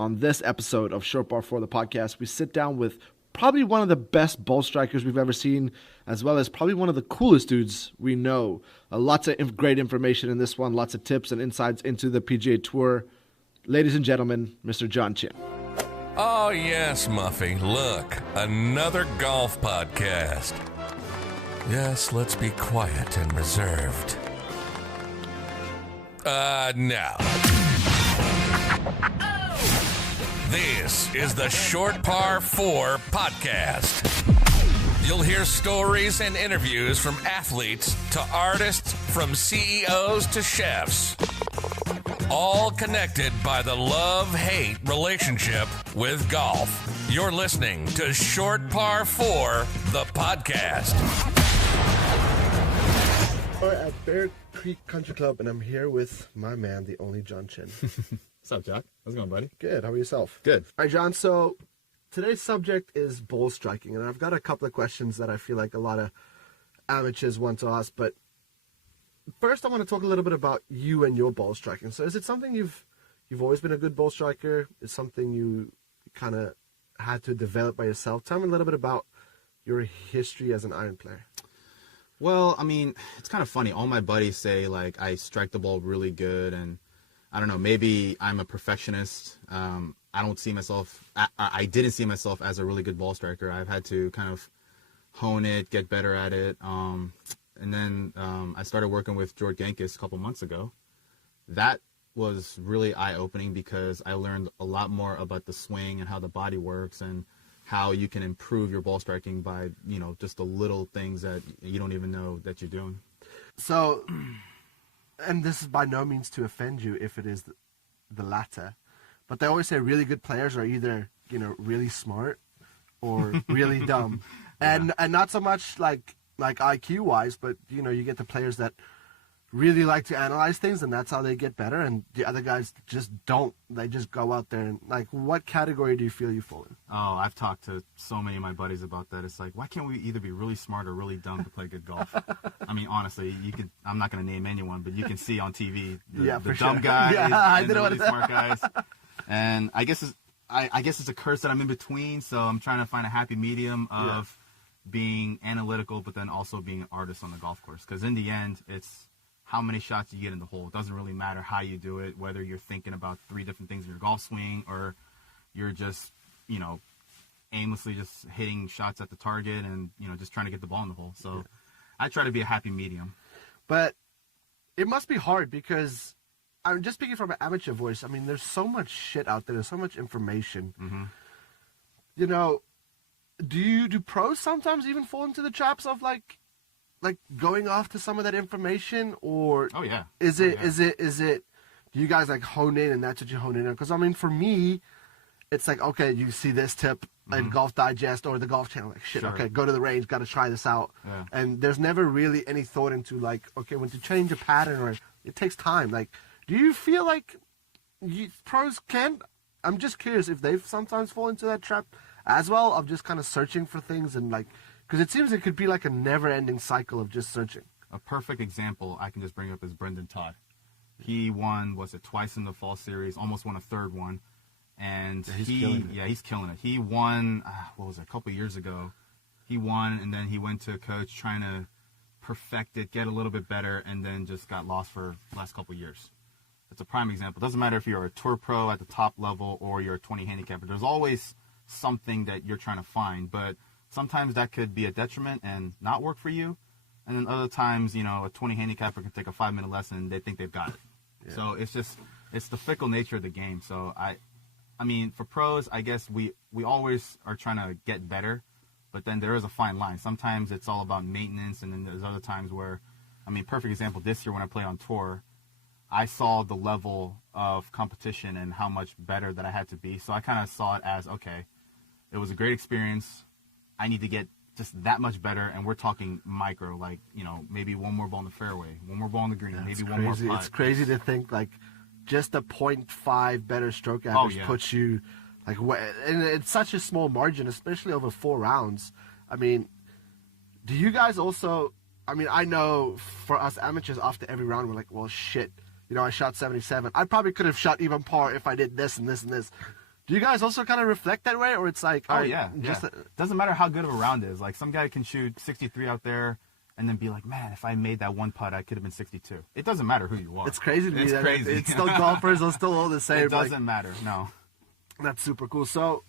On this episode of Short Par 4, the podcast, we sit down with probably one of the best ball strikers we've ever seen, as well as probably one of the coolest dudes we know. Lots of great information in this one, lots of tips and insights into the PGA Tour. Ladies and gentlemen, Mr. John Chin. Oh, yes, Muffy. Look, another golf podcast. Yes, let's be quiet and reserved. Now. This is the Short Par 4 podcast. You'll hear stories and interviews from athletes to artists, from CEOs to chefs. All connected by the love-hate relationship with golf. You're listening to Short Par 4, the podcast. We're at Bear Creek Country Club, and I'm here with my man, the only John Chin. What's up, Jack? How's it going, buddy? Good. How are yourself? Good. All right, John. So today's subject is ball striking, and I've got a couple of questions that I feel like a lot of amateurs want to ask. But first, I want to talk a little bit about you and your ball striking. So, is it something you've always been a good ball striker? Is something you kind of had to develop by yourself? Tell me a little bit about your history as an iron player. Well, I mean, it's kind of funny. All my buddies say, like, I strike the ball really good, and I don't know, maybe I'm a perfectionist. I don't see myself, I didn't see myself as a really good ball striker. I've had to kind of hone it, get better at it. And then I started working with George Gankis a couple months ago. That was really eye-opening because I learned a lot more about the swing and how the body works and how you can improve your ball striking by, you know, just the little things that you don't even know that you're doing. So, and this is by no means to offend you if it is the latter, but they always say really good players are either, you know, really smart or really dumb. And not so much like IQ wise, but, you know, you get the players that really like to analyze things, and that's how they get better, and the other guys just don't. They just go out there and, like, what category do you feel you fall in? Oh, I've talked to so many of my buddies about that. It's like, why can't we either be really smart or really dumb to play good golf? I mean, honestly, you could. I'm not going to name anyone, but you can see on TV the dumb guys and the really smart guys. And I guess it's a curse that I'm in between. So I'm trying to find a happy medium of being analytical, but then also being an artist on the golf course. Because in the end, it's how many shots you get in the hole. It doesn't really matter how you do it, whether you're thinking about 3 different things in your golf swing or you're just, you know, aimlessly just hitting shots at the target and, you know, just trying to get the ball in the hole. So I try to be a happy medium. But it must be hard because, I'm just speaking from an amateur voice, I mean, there's so much shit out there. There's so much information. Mm-hmm. You know, do pros sometimes even fall into the traps of, like going off to some of that information, or is it do you guys like hone in and that's what you hone in on? Because I mean, for me, it's like, okay, you see this tip in Golf Digest or the Golf Channel, like, shit, okay, go to the range, got to try this out. And there's never really any thought into, like, okay, when to change a pattern, or it takes time. Like, do you feel like pros can? I'm just curious if they've sometimes fall into that trap as well, of just kind of searching for things, and like, because it seems it could be like a never-ending cycle of just searching. A perfect example I can just bring up is Brendan Todd. He won, twice in the fall series, almost won a third one. And he's killing it. He won, a couple years ago. He won, and then he went to a coach trying to perfect it, get a little bit better, and then just got lost for the last couple years. It's a prime example. It doesn't matter if you're a tour pro at the top level or you're a 20 handicapper. There's always something that you're trying to find, but sometimes that could be a detriment and not work for you. And then other times, you know, a 20 handicapper can take a 5-minute lesson and they think they've got it. Yeah. So it's the fickle nature of the game. So I mean, for pros, I guess we always are trying to get better, but then there is a fine line. Sometimes it's all about maintenance, and then there's other times where, I mean, perfect example, this year when I played on tour, I saw the level of competition and how much better that I had to be. So I kind of saw it as, okay, it was a great experience. I need to get just that much better, and we're talking micro, like, you know, maybe one more ball in the fairway, one more ball in the green, maybe one more putt. It's crazy to think, like, just a 0.5 better stroke average puts you, like, and it's such a small margin, especially over 4 rounds. I mean, do you guys also, I mean, I know for us amateurs, after every round, we're like, well, shit, you know, I shot 77. I probably could have shot even par if I did this and this and this. Do you guys also kind of reflect that way, or it's like, doesn't matter how good of a round is. Like some guy can shoot 63 out there, and then be like, man, if I made that one putt, I could have been 62. It doesn't matter who you are. It's crazy to me. It's crazy. It's still golfers are still all the same. It doesn't matter. No. That's super cool. So,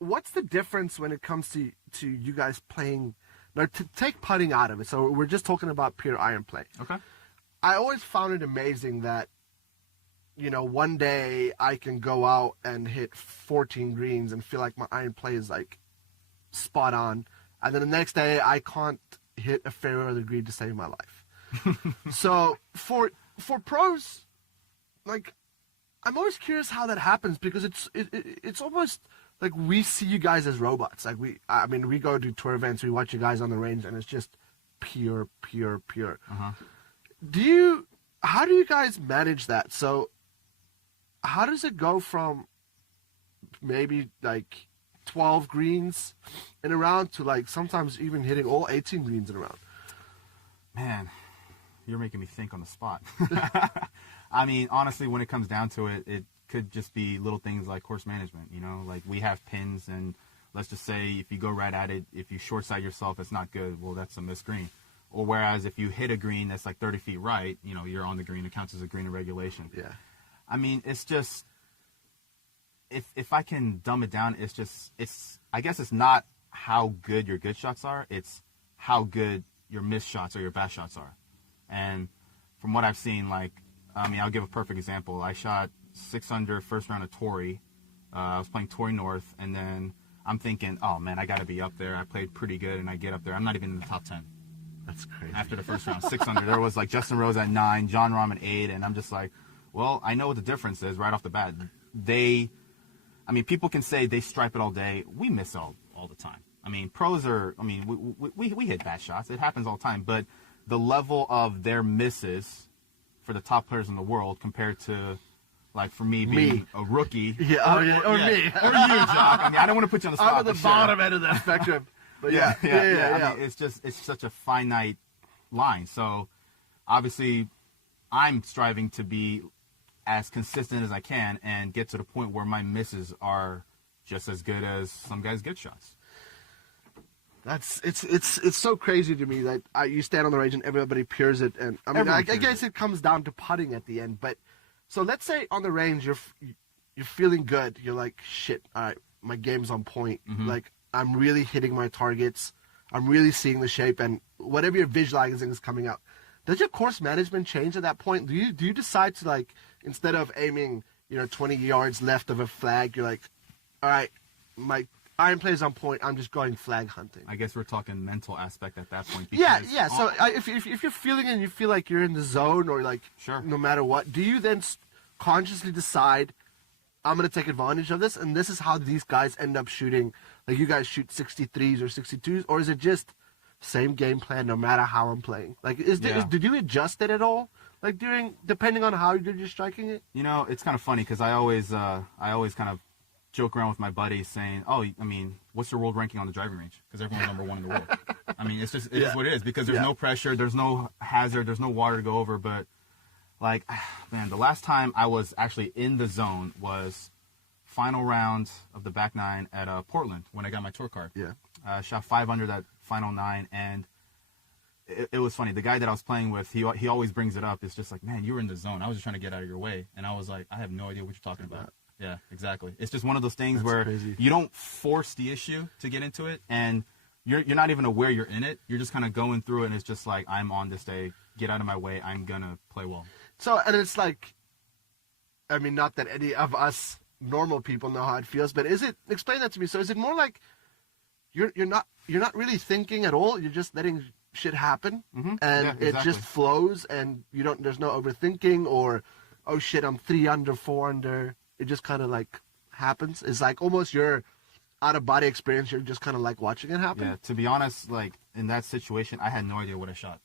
what's the difference when it comes to you guys playing? Now, to take putting out of it. So we're just talking about pure iron play. Okay. I always found it amazing that, one day I can go out and hit 14 greens and feel like my iron play is like spot on. And then the next day I can't hit a fairway or the green to save my life. So for pros, like, I'm always curious how that happens, because it's almost like we see you guys as robots. Like we go to tour events, we watch you guys on the range, and it's just pure. Uh-huh. How do you guys manage that? So how does it go from maybe like 12 greens in a round to like sometimes even hitting all 18 greens in a round? Man, you're making me think on the spot. I mean, honestly, when it comes down to it, it could just be little things like course management, like we have pins, and let's just say if you go right at it, if you short side yourself, it's not good. Well, that's a missed green. Or whereas if you hit a green that's like 30 feet right, you're on the green, it counts as a green in regulation. Yeah. I mean, it's just, if I can dumb it down, I guess it's not how good your good shots are, it's how good your missed shots or your bad shots are. And from what I've seen, like, I'll give a perfect example. I shot 6 under first round of Torrey. I was playing Torrey North, and then I'm thinking, oh man, I got to be up there. I played pretty good, and I get up there. I'm not even in the top 10. That's crazy. After the first round, 6 under. There was like Justin Rose at 9, John Rahm at 8, and I'm just like, well, I know what the difference is right off the bat. People can say they stripe it all day. We miss all the time. Pros are, we hit bad shots. It happens all the time. But the level of their misses for the top players in the world compared to, like, for me being a rookie. Yeah, or me. Or you, Jock. I don't want to put you on the spot. I'm at the bottom end of that spectrum. But yeah. It's such a finite line. So, obviously, I'm striving to be as consistent as I can and get to the point where my misses are just as good as some guys' good shots. It's so crazy to me that you stand on the range and everybody peers it, and I guess it comes down to putting at the end. But so let's say on the range you're feeling good, you're like, shit, all right, my game's on point. Mm-hmm. Like, I'm really hitting my targets, I'm really seeing the shape, and whatever you're visualizing is coming out. Does your course management change at that point? Do you decide to, like, instead of aiming 20 yards left of a flag, you're like, all right, my iron play is on point, I'm just going flag hunting? I guess we're talking mental aspect at that point. Yeah. So if you're feeling it and you feel like you're in the zone, or like, sure, no matter what, do you then consciously decide, I'm going to take advantage of this, and this is how these guys end up shooting? Like, you guys shoot 63s or 62s, or is it just same game plan no matter how I'm playing? Like, did you adjust it at all? Like, depending on how you're striking it? It's kind of funny because I always kind of joke around with my buddies saying, oh, what's your world ranking on the driving range? Because everyone's number one in the world. It is what it is, because there's no pressure, there's no hazard, there's no water to go over. But, like, man, the last time I was actually in the zone was final round of the back 9 at Portland when I got my tour card. Yeah. Shot 5 under that final 9, and it was funny. The guy that I was playing with, he always brings it up. It's just like, man, you were in the zone. I was just trying to get out of your way. And I was like, I have no idea what you're talking about. Yeah, exactly. It's just one of those things where you don't force the issue to get into it, and you're not even aware you're in it. You're just kind of going through it, and it's just like, I'm on this day. Get out of my way. I'm going to play well. So, and it's like, not that any of us normal people know how it feels, but explain that to me. So is it more like you're not really thinking at all? You're just letting shit happen, and it just flows, and there's no overthinking or, oh shit, I'm 3 under, 4 under. It just kind of like happens. It's like almost your out of body experience. You're just kind of like watching it happen. Yeah. To be honest, like in that situation, I had no idea what I shot.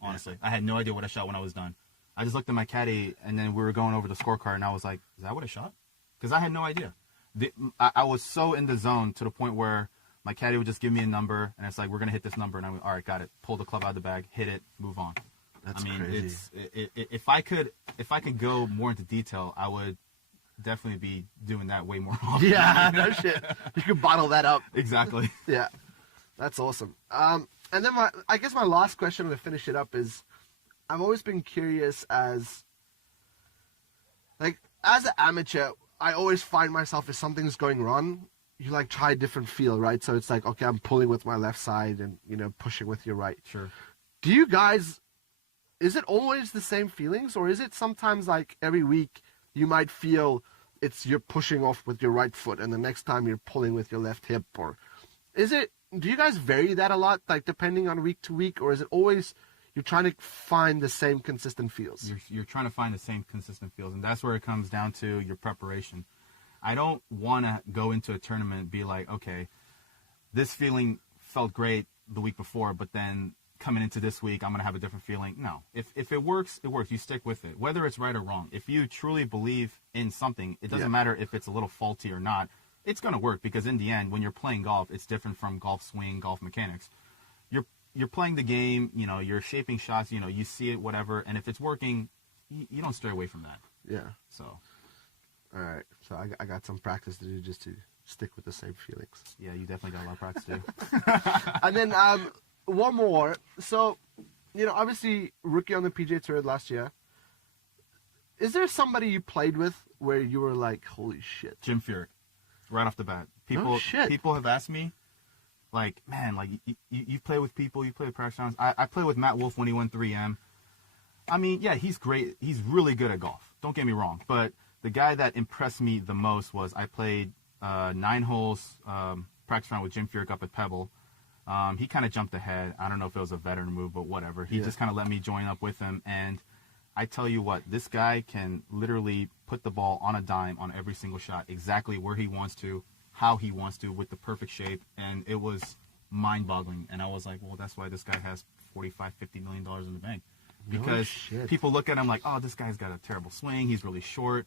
Honestly, I had no idea what I shot when I was done. I just looked at my caddy, and then we were going over the scorecard, and I was like, is that what I shot? Because I had no idea. I was so in the zone to the point where my caddy would just give me a number, and it's like, we're going to hit this number. And I went, all right, got it. Pull the club out of the bag, hit it, move on. That's crazy. If I could go more into detail, I would definitely be doing that way more often. Yeah, no shit. You can bottle that up. Exactly. Yeah, that's awesome. And then I guess my last question to finish it up is, I've always been curious as an amateur, I always find myself if something's going wrong, you like try a different feel, right? So it's like, okay, I'm pulling with my left side and, pushing with your right. Sure. Do you guys, is it always the same feelings, or is it sometimes like every week you might feel you're pushing off with your right foot and the next time you're pulling with your left hip? Or do you guys vary that a lot, like depending on week to week, or is it always you're trying to find the same consistent feels? You're trying to find the same consistent feels, and that's where it comes down to your preparation. I don't want to go into a tournament and be like, okay, this feeling felt great the week before, but then coming into this week, I'm going to have a different feeling. No. If it works, it works. You stick with it, whether it's right or wrong. If you truly believe in something, it doesn't matter if it's a little faulty or not. It's going to work, because in the end, when you're playing golf, it's different from golf swing, golf mechanics. You're playing the game, you're shaping shots, you see it, whatever. And if it's working, you don't stray away from that. Yeah. So. All right. So I got some practice to do just to stick with the same feelings. Yeah, you definitely got a lot of practice to do. And then one more. So, obviously rookie on the PGA Tour last year. Is there somebody you played with where you were like, holy shit? Jim Furyk, right off the bat. People have asked me, like, man, like you play with people, you play with practice rounds. I played with Matt Wolff when he won 3M. I mean, yeah, he's great. He's really good at golf. Don't get me wrong. But the guy that impressed me the most was I played 9 holes practice round with Jim Furyk up at Pebble. He kind of jumped ahead. I don't know if it was a veteran move, but whatever. He just kind of let me join up with him. And I tell you what, this guy can literally put the ball on a dime on every single shot, exactly where he wants to, how he wants to, with the perfect shape. And it was mind-boggling. And I was like, well, that's why this guy has $45, $50 million in the bank. Because people look at him like, oh, this guy's got a terrible swing. He's really short.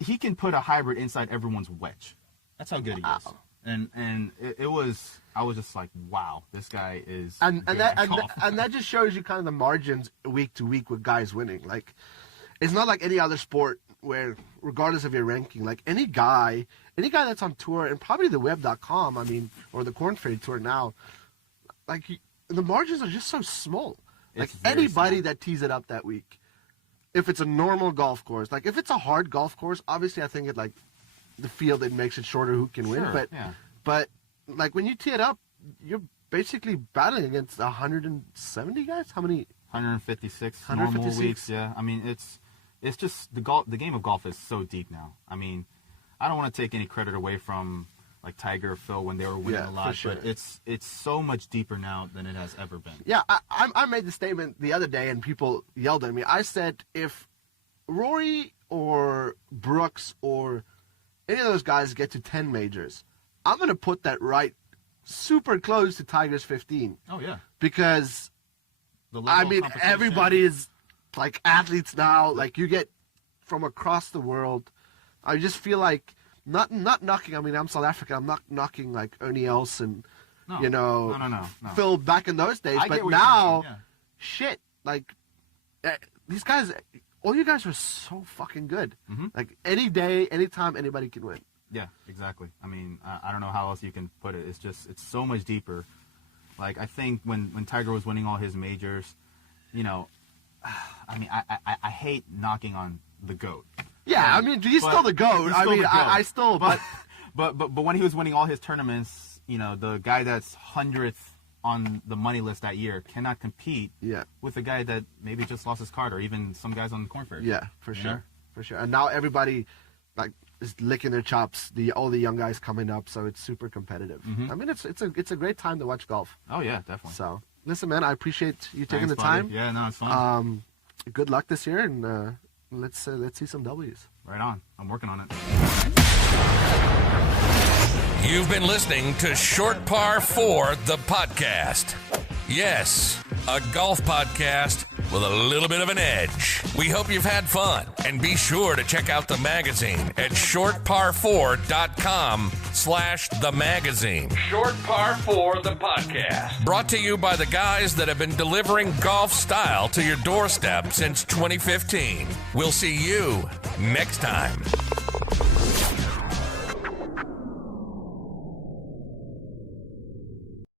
He can put a hybrid inside everyone's wedge. That's how good he is. And it was, I was just like, wow, this guy is and that just shows you kind of the margins week to week with guys winning. Like, it's not like any other sport where, regardless of your ranking, like any guy that's on tour, and probably the web.com, I mean, or the Corn Ferry Tour now, like the margins are just so small. Like anybody that tees it up that week, if it's a normal golf course, like if it's a hard golf course, obviously I think it like the field, it makes it shorter who can win. But like when you tee it up, you're basically battling against 170 guys. How many? 156 normal weeks. Yeah, I mean it's just the game of golf is so deep now. I mean, I don't want to take any credit away from like Tiger or Phil when they were winning a lot, but it's so much deeper now than it has ever been. Yeah, I made the statement the other day and people yelled at me. I said if Rory or Brooks or any of those guys get to 10 majors, I'm going to put that right super close to Tiger's 15. Oh, yeah. Because, I mean, everybody is like athletes now. Like you get from across the world. I just feel like not knocking. I mean, I'm South African. I'm not knocking like Ernie Els and No. Phil back in those days. But now, shit, like these guys, all you guys are so fucking good. Mm-hmm. Like any day, anytime, anybody can win. Yeah, exactly. I mean, I don't know how else you can put it. It's so much deeper. Like I think when Tiger was winning all his majors, I mean, I hate knocking on the GOAT. Yeah, I mean, he's still the GOAT. I mean, I still... But when he was winning all his tournaments, the guy that's 100th on the money list that year cannot compete with a guy that maybe just lost his card, or even some guys on the Corn Ferry. Yeah, for sure. For sure. And now everybody like is licking their chops, all the young guys coming up, so it's super competitive. Mm-hmm. I mean, it's a great time to watch golf. Oh, yeah, definitely. So, listen, man, I appreciate you taking the time. Yeah, no, it's fun. Good luck this year, and... Let's see some W's. Right on. I'm working on it. You've been listening to Short Par 4, the podcast. Yes, a golf podcast with a little bit of an edge. We hope you've had fun, and be sure to check out the magazine at shortpar4.com/the magazine. Short Par 4, the podcast. Brought to you by the guys that have been delivering golf style to your doorstep since 2015. We'll see you next time.